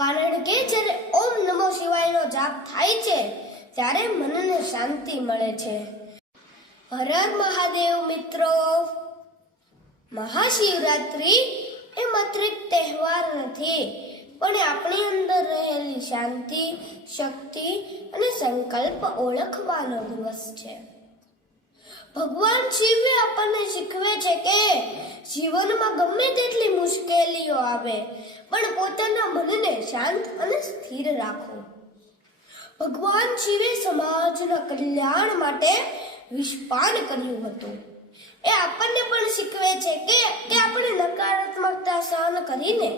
કારણ કે જ્યારે ઓમ નમો શિવાયનો જાપ થાય છે ત્યારે મનને શાંતિ મળે છે. હર હર મહાદેવ મિત્રો, મહાશિવરાત્રી એ માત્ર એક તહેવાર નથી, પણ આપણી અંદર રહેલી શાંતિ, શક્તિ અને સંકલ્પ ઓળખવાનો દિવસ છે. ભગવાન શિવે આપણને શીખવે છે કે જીવનમાં ગમે તેટલી મુશ્કેલીઓ આવે પણ પોતાના મનને શાંત અને સ્થિર રાખો. ભગવાન શિવે સમાજના કલ્યાણ માટે વિષપાન કર્યું હતું. એ આપણને પણ શીખવે છે કે આપણે નકારાત્મકતા સહન કરીને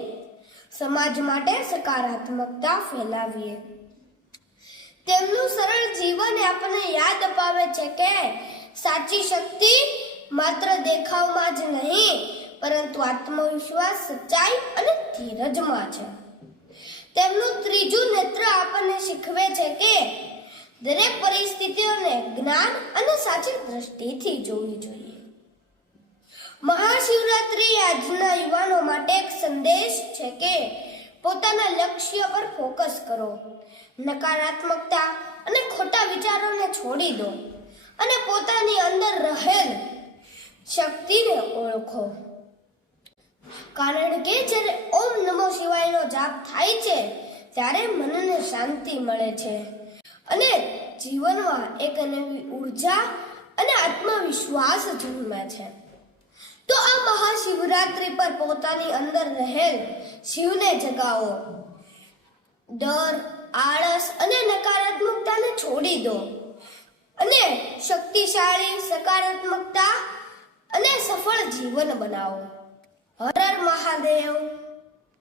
સમાજ માટે સકારાત્મકતા ફેલાવીએ. તેમનું સરળ જીવન આપણને યાદ અપાવે છે કે સાચી શક્તિ માત્ર દેખાવમાં જ નહીં, પરંતુ આત્મવિશ્વાસ, સચ્ચાઈ અને ધીરજમાં છે. તેમનું ત્રીજું નેત્ર આપણને શીખવે છે કે દરેક પરિસ્થિતિઓને જ્ઞાન અને સાચી દ્રષ્ટિથી જોવી જોઈએ. મહાશિવરાત્રી આજના યુવાનો માટે એક સંદેશ છે કે પોતાના લક્ષ્ય પર ફોકસ કરો, નકારાત્મકતા અને ખોટા વિચારોને છોડી દો અને પોતાની અંદર રહેલ શક્તિને ઓળખો. કારણ કે જ્યારે ઓમ નમો શિવાયનો જાપ થાય છે ત્યારે મનને શાંતિ મળે છે અને જીવનમાં એક નવી ઉર્જા અને આત્મવિશ્વાસ જન્મે છે. તો આ મહાશિવરાત્રી પર પોતાની અંદર રહેલ શિવને જગાવો. ડર, આળસ અને નકારાત્મકતાને છોડી દો અને શક્તિશાળી, સકારાત્મકતા અને સફળ જીવન બનાવો. હર હર મહાદેવ.